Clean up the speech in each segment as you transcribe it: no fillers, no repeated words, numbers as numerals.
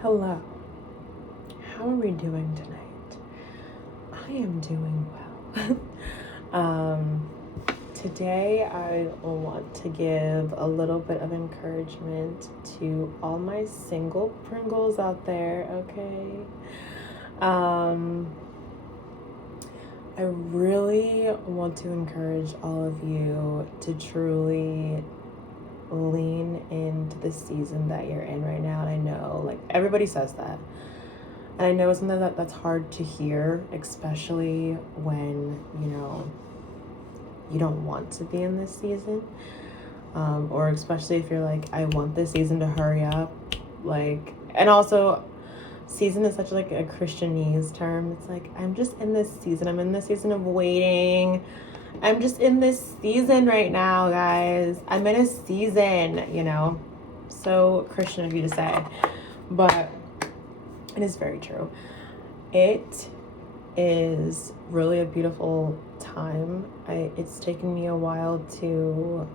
Hello. How are we doing tonight? I am doing well. Today I want to give a little bit of encouragement to all my single Pringles out there, okay? I really want to encourage all of you to truly lean into the season that you're in right now. And I know, like, everybody says that. And I know something that's hard to hear, especially when, you don't want to be in this season. Or especially if you're like, I want this season to hurry up. Like, and also, season is such like a Christianese term. It's like, I'm just in this season. I'm in this season of waiting. I'm just in this season right now, guys. I'm in a season, So Christian of you to say. But it is very true. It is really a beautiful time. It's taken me a while to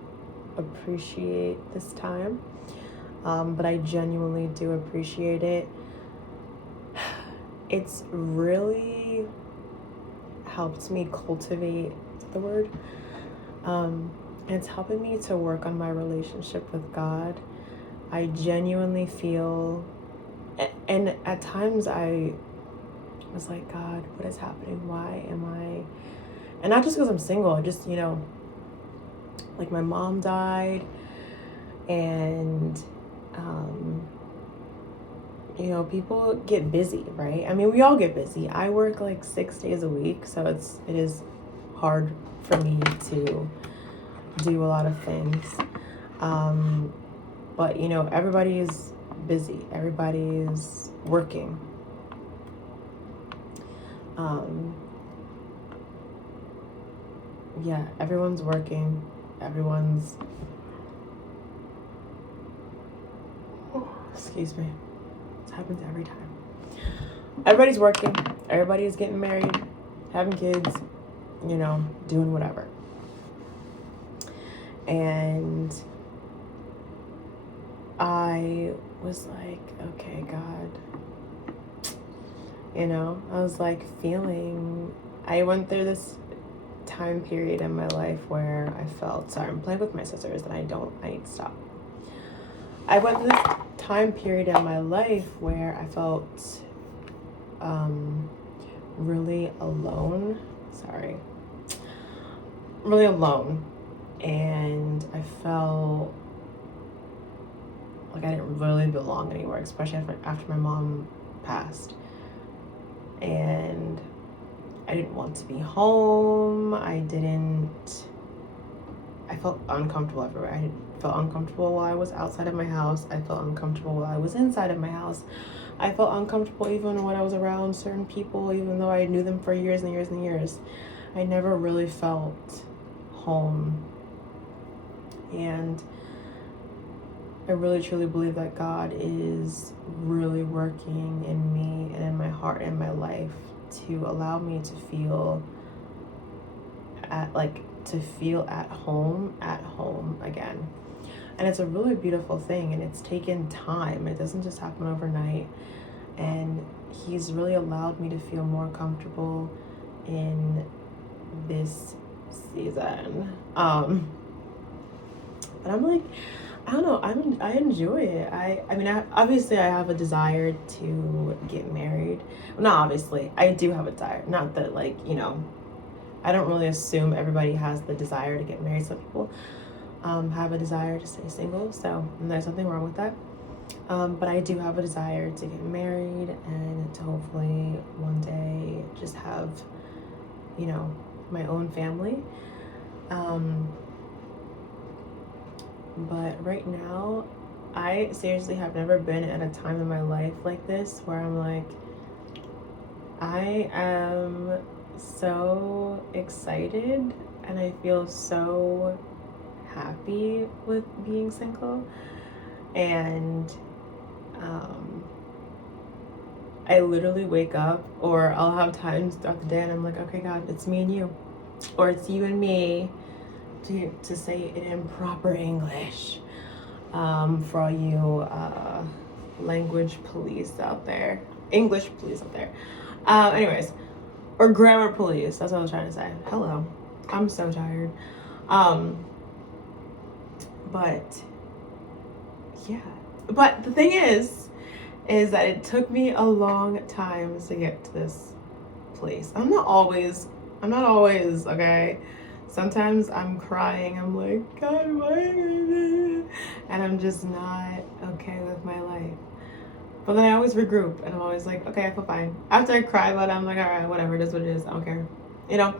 appreciate this time. But I genuinely do appreciate it. It's really helped me cultivate the word. And it's helping me to work on my relationship with God. I genuinely feel, and at times I was like, God, what is happening? Why am I, and not just because I'm single, I just, like my mom died, and, people get busy, right? I mean, we all get busy. I work like 6 days a week, so it is hard for me to do a lot of things. But everybody is busy. Everybody's working. Yeah, everyone's working. Everyone's, excuse me. It happens every time. Everybody's working. Everybody's getting married, having kids, doing whatever. And I was like, okay, God, I was like I went through this time period in my life where I felt, sorry, I'm playing with my scissors and I need to stop. I went through this time period in my life where I felt really alone. Really alone. And I felt like I didn't really belong anywhere, especially after my mom passed. And I didn't want to be home. I felt uncomfortable everywhere. I felt uncomfortable while I was outside of my house. I felt uncomfortable while I was inside of my house. I felt uncomfortable even when I was around certain people, even though I knew them for years and years and years. I never really felt home. And I really truly believe that God is really working in me and in my heart and my life to allow me to feel at home again. And it's a really beautiful thing, and it's taken time. It doesn't just happen overnight. And he's really allowed me to feel more comfortable in this season. But I'm like, I don't know, I enjoy it. I mean, obviously I have a desire to get married. Well, not obviously, I do have a desire. Not that I don't really assume everybody has the desire to get married. Some people have a desire to stay single, so there's nothing wrong with that. But I do have a desire to get married and to hopefully one day just have, my own family. But right now, I seriously have never been at a time in my life like this where I'm like, I am so excited and I feel so happy with being single. And I literally wake up, or I'll have times throughout the day and I'm like, okay, God, it's me and you, or it's you and me, to say it in proper English, for all you language police out there, English police out there. Anyways, or grammar police. That's what I was trying to say. Hello, I'm so tired. But yeah. But the thing is that it took me a long time to get to this place. I'm not always, okay? Sometimes I'm crying. I'm like, God, why? And I'm just not okay with my life. But then I always regroup and I'm always like, okay, I feel fine. After I cry about it, I'm like, all right, whatever, it is what it is. I don't care. You know?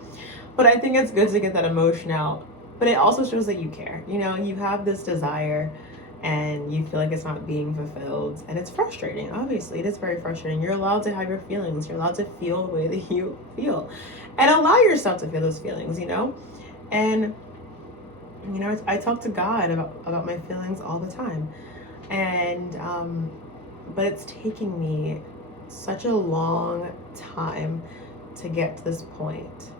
But I think it's good to get that emotion out. But it also shows that you care. You know, you have this desire and you feel like it's not being fulfilled. And it's frustrating. Obviously, it is very frustrating. You're allowed to have your feelings. You're allowed to feel the way that you feel. And allow yourself to feel those feelings, you know? And, you know, I talk to God about my feelings all the time. And, but it's taking me such a long time to get to this point.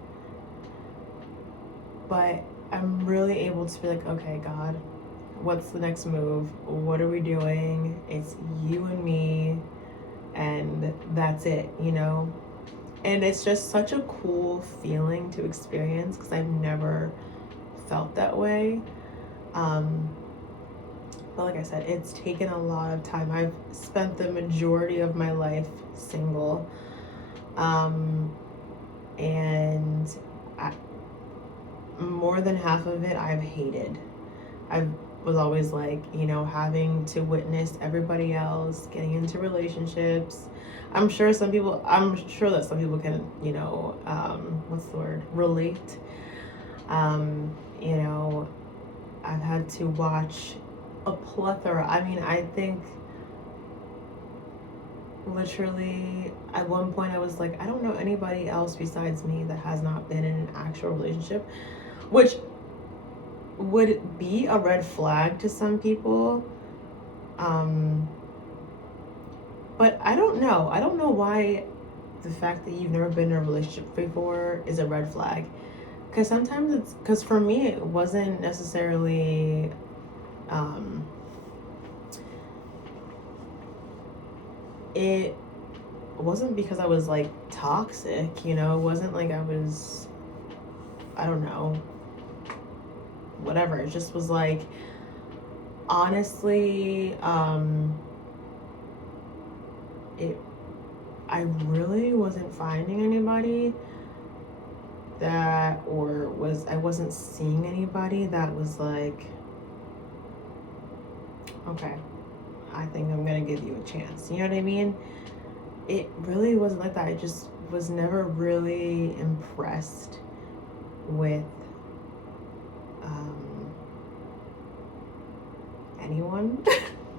But I'm really able to be like, okay, God, what's the next move? What are we doing? It's you and me, and that's it, you know? And it's just such a cool feeling to experience because I've never felt that way. But like I said, it's taken a lot of time. I've spent the majority of my life single. And more than half of it I've hated. I was always like, you know, having to witness everybody else getting into relationships. I'm sure that some people can, you know, what's the word? Relate. You know, I've had to watch a plethora. I mean, I think literally at one point I was like, I don't know anybody else besides me that has not been in an actual relationship, which would be a red flag to some people. But I don't know why the fact that you've never been in a relationship before is a red flag. Because sometimes because for me it wasn't necessarily it wasn't because I was like toxic, you know. It wasn't like I was, I don't know, whatever. It just was like, honestly, I really wasn't finding anybody I wasn't seeing anybody that was like, okay, I think I'm gonna give you a chance. You know what I mean? It really wasn't like that. I just was never really impressed with anyone,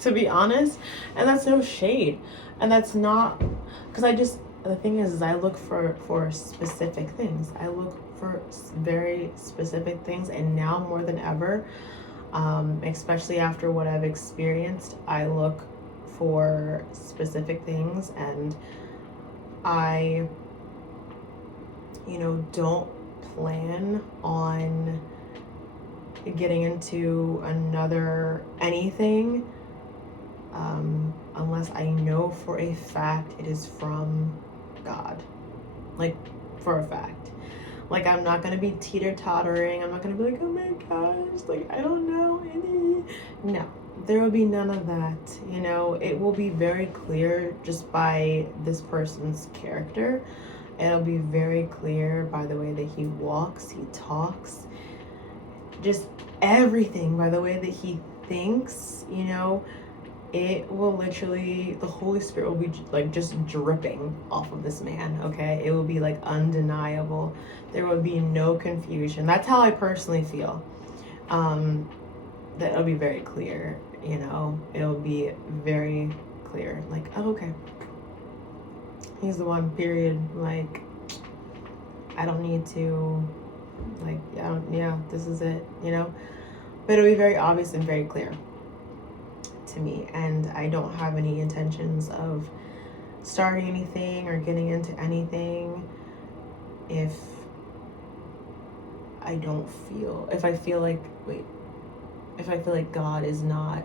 to be honest. And that's no shade. And that's not, because the thing is I look for specific things. I look for very specific things. And now more than ever, especially after what I've experienced, I look for specific things. And I, you know, don't plan on getting into anything unless I know for a fact it is from God. Like, for a fact. Like, I'm not gonna be teeter-tottering. I'm not gonna be like, oh my gosh, like, I don't know any. No, there will be none of that. You know, it will be very clear just by this person's character. It'll be very clear by the way that he walks, he talks, just everything, by the way that he thinks, you know. It will literally, the Holy Spirit will be like just dripping off of this man, okay? It will be like undeniable. There will be no confusion. That's how I personally feel. That it'll be very clear, you know? It'll be very clear. Like, oh, okay. He's the one, period. Like, I don't need to, like, yeah, this is it, you know? But it'll be very obvious and very clear to me, and I don't have any intentions of starting anything or getting into anything if I feel like God is not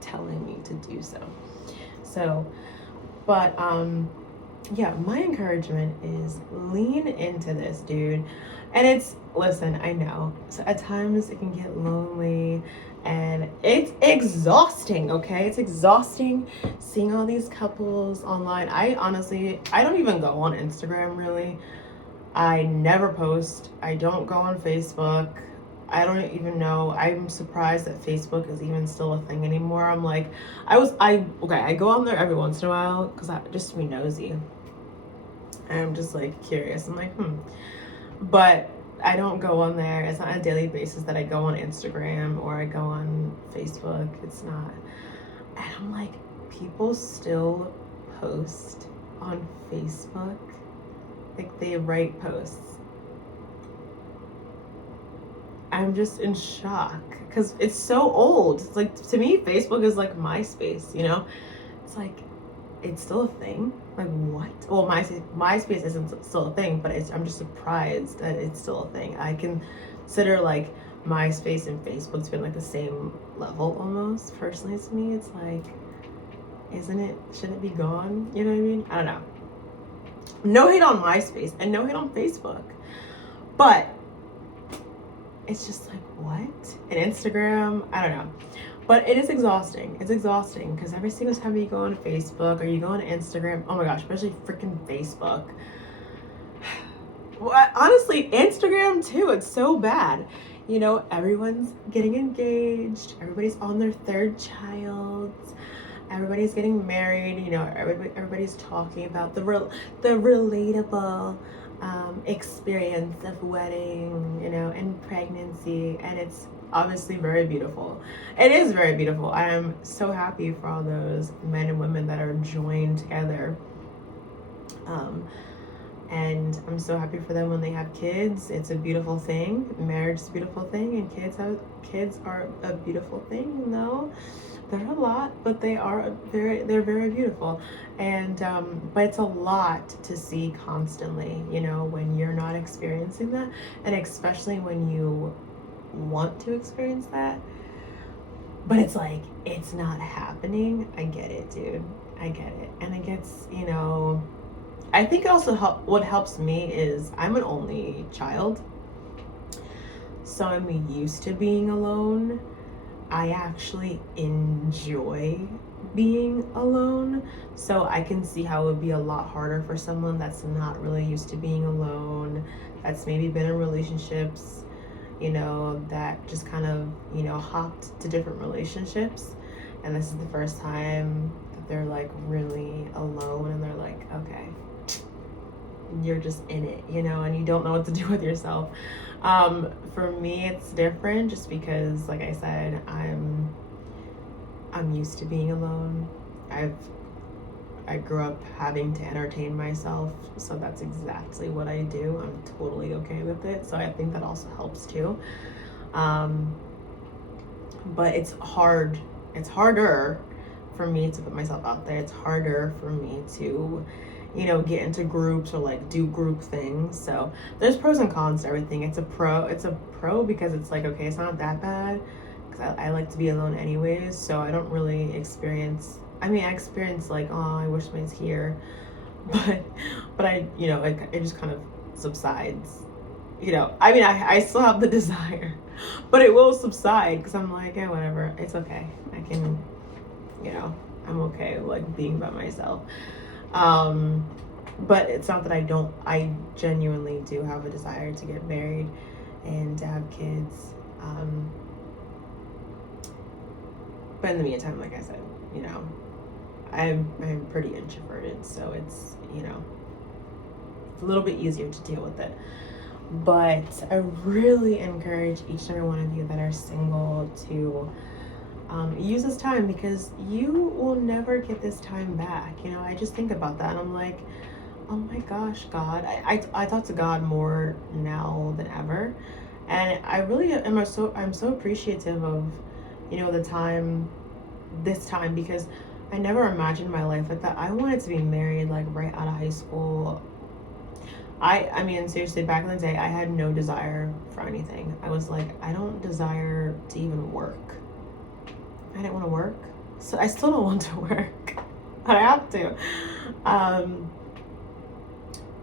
telling me to do so. So, but yeah, my encouragement is lean into this, dude. And listen, I know. So at times it can get lonely and it's exhausting, okay? It's exhausting seeing all these couples online. I don't even go on Instagram really. I never post. I don't go on Facebook. I don't even know. I'm surprised that Facebook is even still a thing anymore. I'm like, I go on there every once in a while because just to be nosy. I'm just like curious. I'm like, But I don't go on there. It's not a daily basis that I go on Instagram or I go on Facebook. It's not. And I'm like, people still post on Facebook. Like they write posts. I'm just in shock because it's so old. It's like, to me, Facebook is like MySpace, It's like, it's still a thing. Like, what? Well, MySpace isn't still a thing, but I'm just surprised that it's still a thing. I consider like MySpace and Facebook to be like the same level almost. Personally, to me, it's like, shouldn't it be gone? You know what I mean? I don't know. No hate on MySpace and no hate on Facebook, but it's just like, what? And Instagram, I don't know. But it is exhausting. It's exhausting because every single time you go on Facebook or you go on Instagram, oh my gosh, especially freaking Facebook. Well, honestly, Instagram too, it's so bad. Everyone's getting engaged. Everybody's on their third child. Everybody's getting married. Everybody's talking about the relatable experience of wedding, and pregnancy, and it's obviously very beautiful. It is very beautiful. I am so happy for all those men and women that are joined together. And I'm so happy for them when they have kids. It's a beautiful thing. Marriage is a beautiful thing, and kids are a beautiful thing. They're a lot, but they're very beautiful. And but it's a lot to see constantly, when you're not experiencing that, and especially when you want to experience that, but it's like, it's not happening. I get it, dude. I get it. And it gets, I think also what helps me is I'm an only child, so I'm used to being alone. I actually enjoy being alone, so I can see how it would be a lot harder for someone that's not really used to being alone, that's maybe been in relationships, that just kind of, hopped to different relationships, and this is the first time that they're like really alone, and they're like, okay, you're just in it, and you don't know what to do with yourself. For me, it's different just because, like I said, I'm used to being alone. I grew up having to entertain myself, so that's exactly what I do. I'm totally okay with it, so I think that also helps too. But it's hard. It's harder for me to put myself out there. It's harder for me to, get into groups or like do group things. So there's pros and cons to everything. It's a pro because it's like, okay, it's not that bad because I like to be alone anyways. So I don't really experience, I experience like, oh, I wish somebody's here. But it just kind of subsides. I still have the desire, but it will subside because I'm like, yeah, whatever. It's okay. I can, I'm okay like being by myself. But it's not that I genuinely do have a desire to get married and to have kids. But in the meantime, like I said, I'm pretty introverted, so it's, it's a little bit easier to deal with it. But I really encourage each and every one of you that are single to use this time, because you will never get this time back. I just think about that and I'm like, oh my gosh, God. I talk to God more now than ever, and I really am I'm so appreciative of this time, because I never imagined my life like that. I wanted to be married like right out of high school. I mean, seriously, back in the day, I had no desire for anything. I was like, I don't desire to even work. I didn't want to work. So I still don't want to work. I have to. But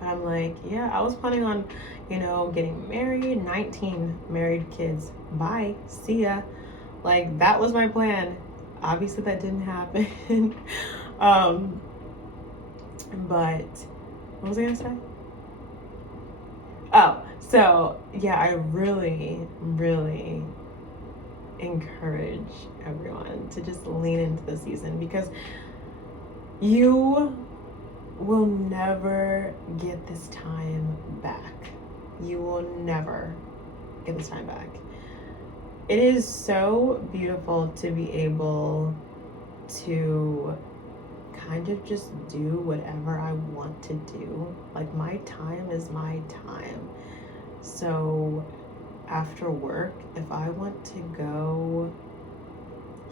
I'm like, yeah, I was planning on, getting married, 19 married kids. Bye. See ya. Like, that was my plan. Obviously, that didn't happen. um, but what was I gonna say? Oh, so yeah, I really, really encourage everyone to just lean into the season, because you will never get this time back. You will never get this time back. It is so beautiful to be able to kind of just do whatever I want to do. Like, my time is my time. So after work, if I want to go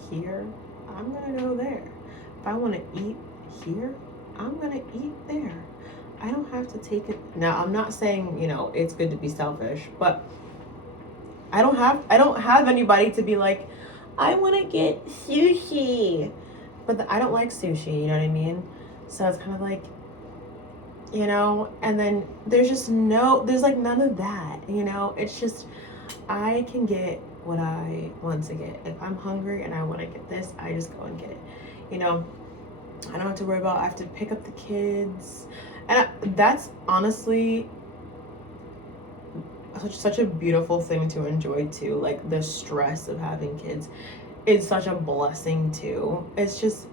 here, I'm gonna go there. If I want to eat here, I'm gonna eat there. I don't have to take it. Now, I'm not saying, it's good to be selfish, but I don't have anybody to be like, I want to get sushi, but I don't like sushi, you know what I mean? So it's kind of like, and then there's like none of that, it's just, I can get what I want to get. If I'm hungry and I want to get this, I just go and get it. I don't have to worry about, I have to pick up the kids. And that's honestly such a beautiful thing to enjoy too. Like, the stress of having kids is such a blessing too. It's just,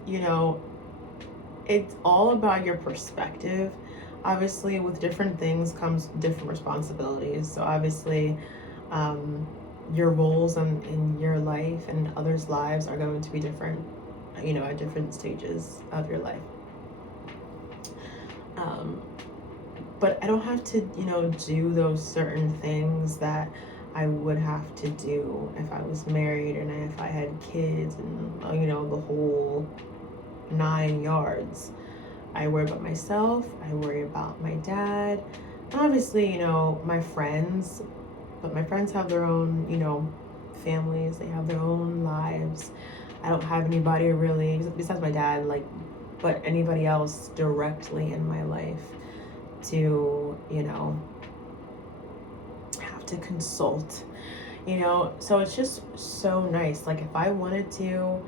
it's all about your perspective. Obviously, with different things comes different responsibilities. So obviously, your roles in your life and others' lives are going to be different, at different stages of your life. But I don't have to, do those certain things that I would have to do if I was married and if I had kids and, the whole 9 yards. I worry about myself. I worry about my dad. And obviously, my friends. But my friends have their own, families. They have their own lives. I don't have anybody really, besides my dad, but anybody else directly in my life to, have to consult, so it's just so nice. Like, if I wanted to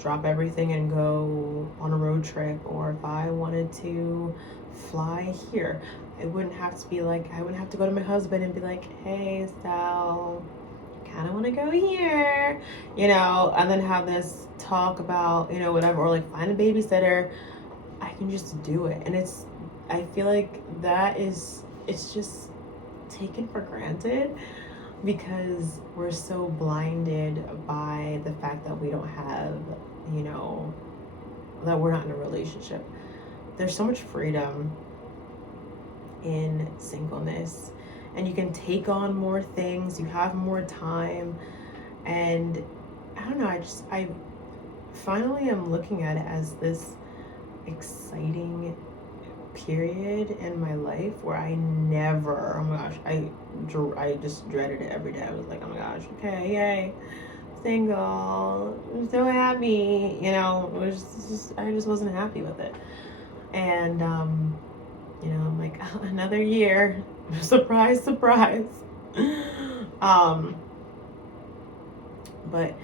drop everything and go on a road trip, or if I wanted to fly here, I wouldn't have to go to my husband and be like, hey, Sal, kind of want to go here, and then have this talk about, whatever, or like find a babysitter. I can just do it. And I feel like it's just taken for granted, because we're so blinded by the fact that we don't have, that we're not in a relationship. There's so much freedom in singleness, and you can take on more things, you have more time, and I don't know, I finally am looking at it as this exciting period in my life where I never, oh my gosh, I just dreaded it every day. I was like, oh my gosh, okay, yay, single, I'm so happy, it was just, I just wasn't happy with it. And I'm like, another year, surprise, surprise. But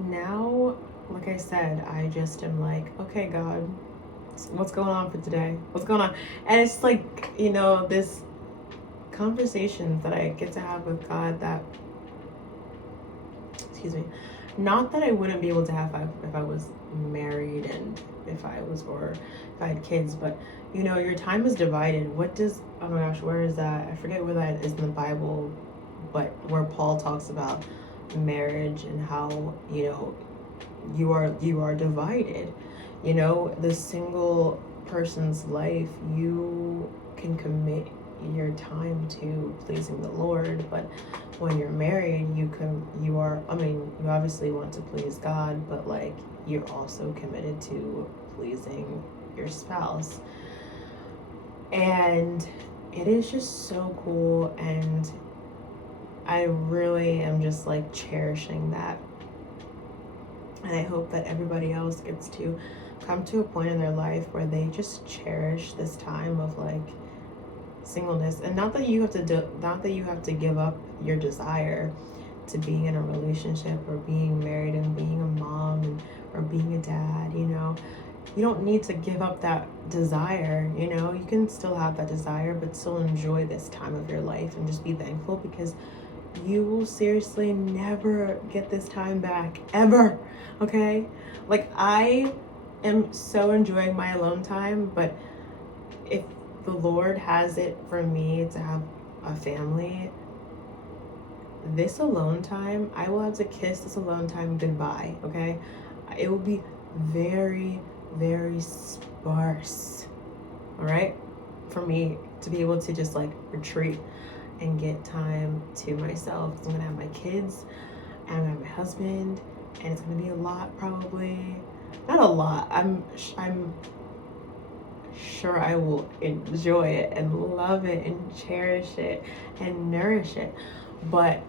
now, like I said, I just am like, okay, God, what's going on for today? What's going on? And it's like, this conversations that I get to have with God that, excuse me, not that I wouldn't be able to have if I was married and if I had kids, but your time is divided. Oh my gosh, where is that? I forget where that is in the Bible, but where Paul talks about marriage and how, you are divided. The single person's life, you can commit your time to pleasing the Lord, but when you're married, you obviously want to please God, but like, you're also committed to pleasing your spouse. And it is just so cool, and I really am just like cherishing that And I hope that everybody else gets to come to a point in their life where they just cherish this time of like singleness. And not that you have to not that you have to give up your desire to being in a relationship or being married and being a mom and, or being a dad, you know. You don't need to give up that desire, you know. You can still have that desire, but still enjoy this time of your life and just be thankful, because you will seriously never get this time back, ever, okay? Like, I am so enjoying my alone time, but if the Lord has it for me to have a family, this alone time, I will have to kiss this alone time goodbye, okay? It will be very, very sparse, all right? For me to be able to just like retreat and get time to myself. I'm gonna have my kids, and I'm gonna have my husband, and it's gonna be a lot, probably. Not a lot. I'm sure I will enjoy it and love it and cherish it and nourish it. But,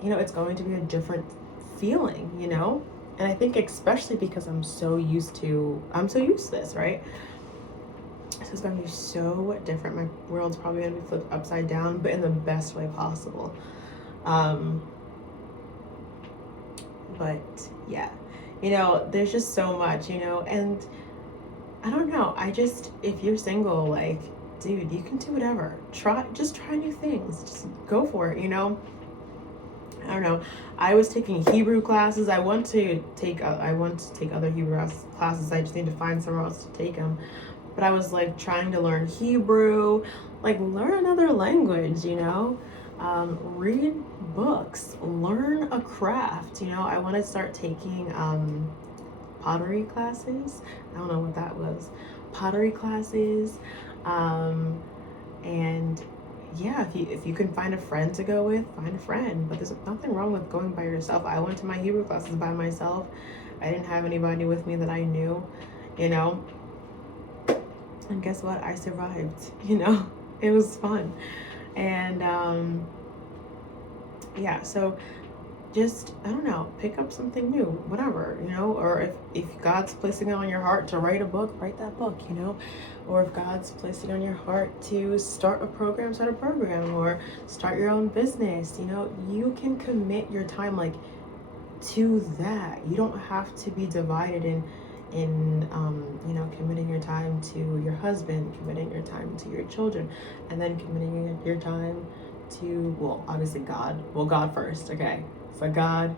you know, it's going to be a different feeling, you know? And I think especially because I'm so used to this, right? So it's gonna be so different. My world's probably gonna be flipped upside down, but in the best way possible. But yeah, you know, there's just so much, you know, and I don't know. If you're single, like, dude, you can do whatever. Just try new things. Just go for it, you know? I don't know. I was taking Hebrew classes. I want to take other Hebrew classes. I just need to find somewhere else to take them. But I was like trying to learn Hebrew, like learn another language, you know? Read books, learn a craft, you know? I want to start taking pottery classes. I don't know what that was. Pottery classes. And yeah, if you can find a friend to go with, find a friend. But there's nothing wrong with going by yourself. I went to my Hebrew classes by myself. I didn't have anybody with me that I knew, you know. And guess what? I survived, you know. It was fun. And yeah, so just, I don't know, pick up something new, whatever, you know. Or if God's placing it on your heart to write a book, write that book, you know. Or if God's placing it on your heart to start a program, or start your own business, you know, you can commit your time like to that. You don't have to be divided in you know, committing your time to your husband, committing your time to your children, and then committing your time to, well, obviously God. Well, God first, okay? So God,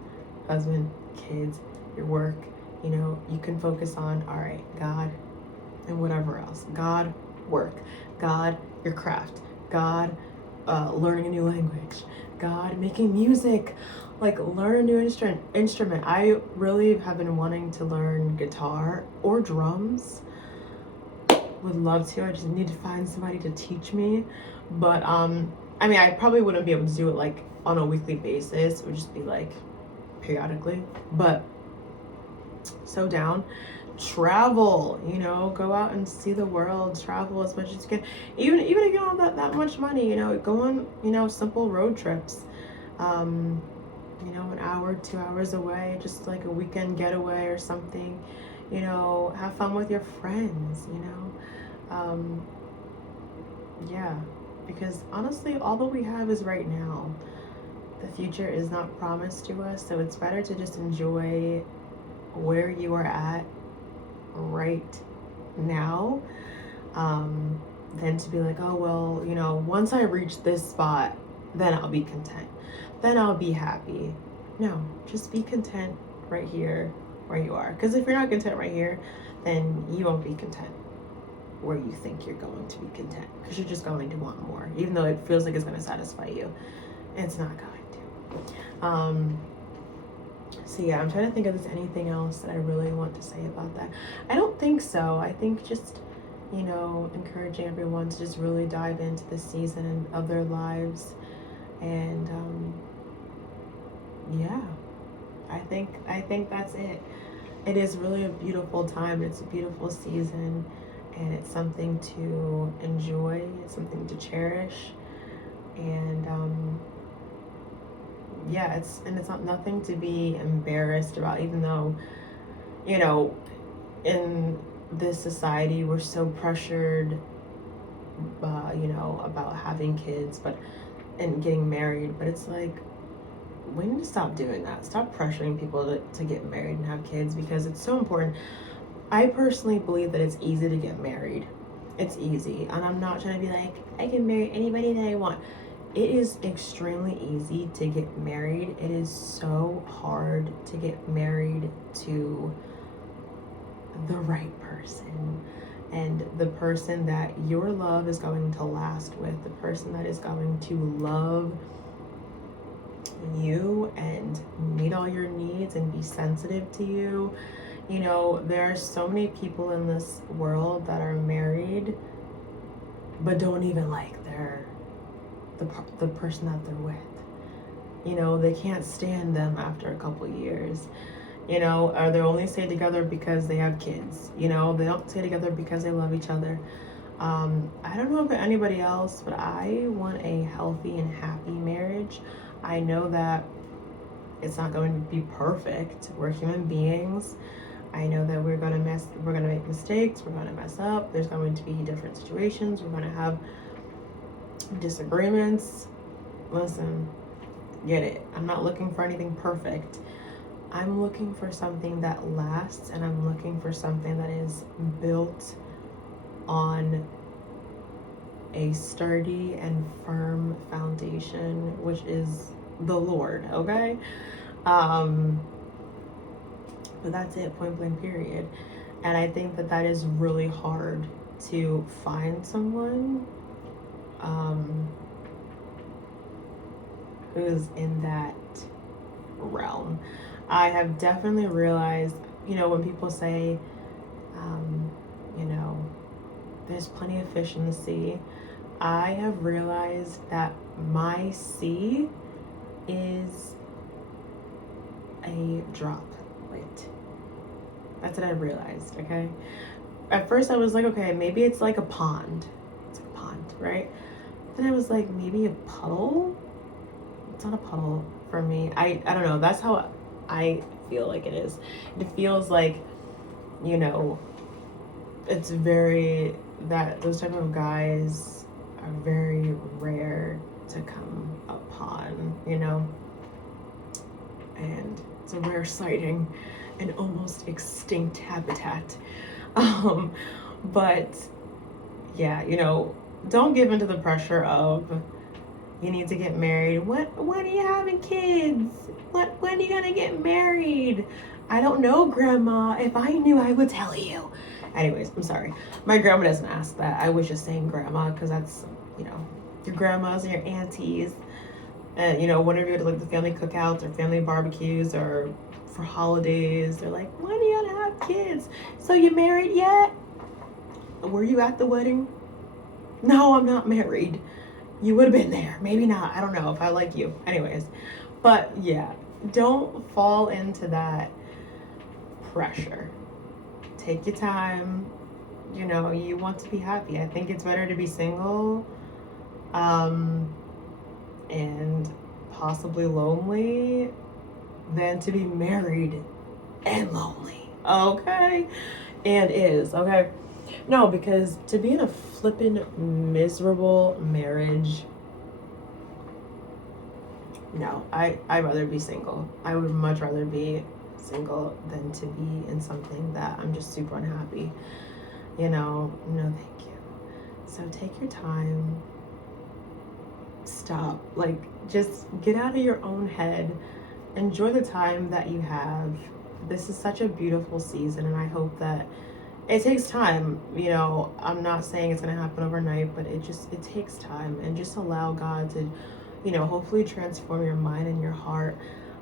husband, kids, your work, you know, you can focus on, all right, God, and whatever else. God, work. God, your craft. God, learning a new language. God, making music. Like, learn a new instrument. I really have been wanting to learn guitar or drums. Would love to. I just need to find somebody to teach me. But I mean, I probably wouldn't be able to do it like on a weekly basis. It would just be like periodically. But so down. Travel, you know, go out and see the world, travel as much as you can. Even if you don't have that much money, you know, go on, you know, simple road trips. You know, an hour, 2 hours away, just like a weekend getaway or something. You know, have fun with your friends, you know. Yeah, because honestly, all that we have is right now. The future is not promised to us, so it's better to just enjoy where you are at right now, than to be like, oh, well, you know, once I reach this spot, then I'll be content. Then I'll be happy. No, just be content right here where you are. Because if you're not content right here, then you won't be content where you think you're going to be content. Because you're just going to want more. Even though it feels like it's going to satisfy you, it's not going to. So yeah, I'm trying to think if there's anything else that I really want to say about that. I don't think so. I think just, you know, encouraging everyone to just really dive into this season of their lives. And yeah, I think that's it. It is really a beautiful time. It's a beautiful season, and it's something to enjoy. It's something to cherish. And yeah, it's not nothing to be embarrassed about, even though you know, in this society, we're so pressured, about having kids, and getting married. But it's like, we need to stop doing that. Stop pressuring people to get married and have kids, because it's so important. I personally believe that it's easy to get married. It's easy. And I'm not trying to be like, I can marry anybody that I want. It is extremely easy to get married. It is so hard to get married to the right person, and the person that your love is going to last with, the person that is going to love you and meet all your needs and be sensitive to you. There are so many people in this world that are married but don't even like the person that they're with. They can't stand them after a couple years. Or they only stay together because they have kids. They don't stay together because they love each other. I don't know about anybody else, but I want a healthy and happy marriage. I know that it's not going to be perfect. We're human beings. I know that we're gonna make mistakes, we're gonna mess up, there's going to be different situations, we're gonna have disagreements. Listen, get it. I'm not looking for anything perfect. I'm looking for something that lasts, and I'm looking for something that is built on a sturdy and firm foundation, which is the Lord, okay? But that's it, point blank, period. And I think that is really hard to find someone who's in that realm. I have definitely realized, when people say, there's plenty of fish in the sea, I have realized that my sea is a droplet. That's what I realized, okay? At first I was like, okay, maybe it's like a pond. It's like a pond, right? Then I was like, maybe a puddle? It's not a puddle for me. I don't know. That's how I feel like it is. It feels like, it's very, that those type of guys are very rare to come upon, and it's a rare sighting, an almost extinct habitat. But yeah, don't give into the pressure of, you need to get married. When are you having kids? When are you gonna get married? I don't know, Grandma. If I knew, I would tell you. Anyways, I'm sorry. My grandma doesn't ask that. I was just saying grandma because that's, your grandmas and your aunties. And, whenever you go to like the family cookouts or family barbecues or for holidays, they're like, when are you gonna have kids? So you married yet? Were you at the wedding? No, I'm not married. You would have been there. Maybe not. I don't know if I like you. Anyways, but yeah, don't fall into that pressure. Take your time. You want to be happy. I think it's better to be single, and possibly lonely, than to be married and lonely. Okay? And okay? No, because to be in a flippin' miserable marriage, no, I'd rather be single. I would much rather be single than to be in something that I'm just super unhappy. No, thank you. So take your time. Stop. Like, just get out of your own head. Enjoy the time that you have. This is such a beautiful season, and I hope that it takes time. I'm not saying it's going to happen overnight, but it takes time, and just allow God to, hopefully transform your mind and your heart,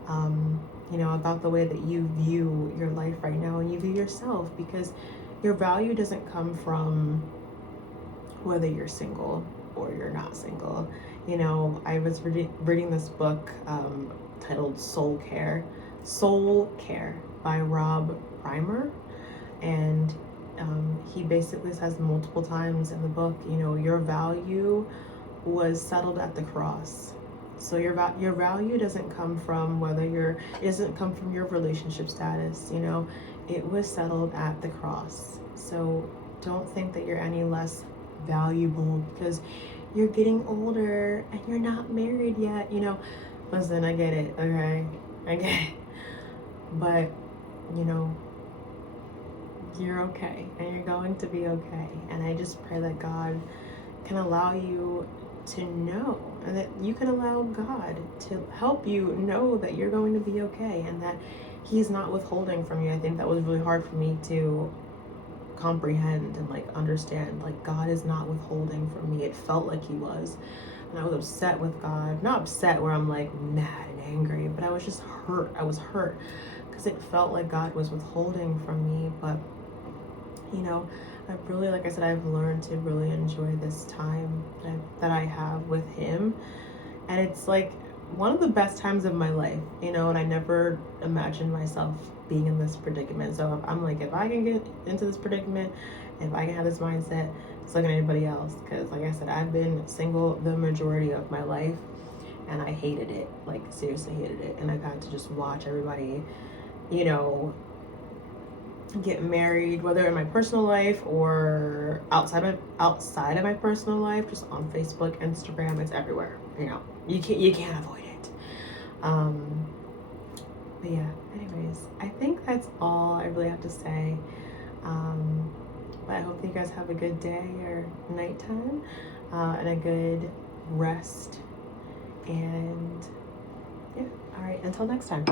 about the way that you view your life right now and you view yourself, because your value doesn't come from whether you're single or you're not single. I was reading this book titled Soul Care by Rob Reimer, and he basically says multiple times in the book, your value was settled at the cross. So your value doesn't come from it doesn't come from your relationship status, you know. It was settled at the cross. So don't think that you're any less valuable because you're getting older and you're not married yet, you know. Listen, I get it, okay? I get it. But, you know, you're okay and you're going to be okay. And I just pray that God can allow you to know, and that you can allow God to help you know that you're going to be okay and that He's not withholding from you. I think that was really hard for me to comprehend and like understand. Like, God is not withholding from me. It felt like He was. And I was upset with God. Not upset where I'm like mad and angry, but I was just hurt. I was hurt because it felt like God was withholding from me. But, you know, I really, like I said, I've learned to really enjoy this time that I have with Him. And it's like one of the best times of my life, you know, and I never imagined myself being in this predicament. So if I'm like, if I can get into this predicament, if I can have this mindset, just look at anybody else. Because like I said, I've been single the majority of my life and I hated it, like seriously hated it. And I've had to just watch everybody, you know, get married, whether in my personal life or outside of my personal life, just on Facebook, Instagram, it's everywhere. You know, you can't avoid it. But yeah, anyways, I think that's all I really have to say. But I hope that you guys have a good day or nighttime, and a good rest. And yeah, all right, until next time.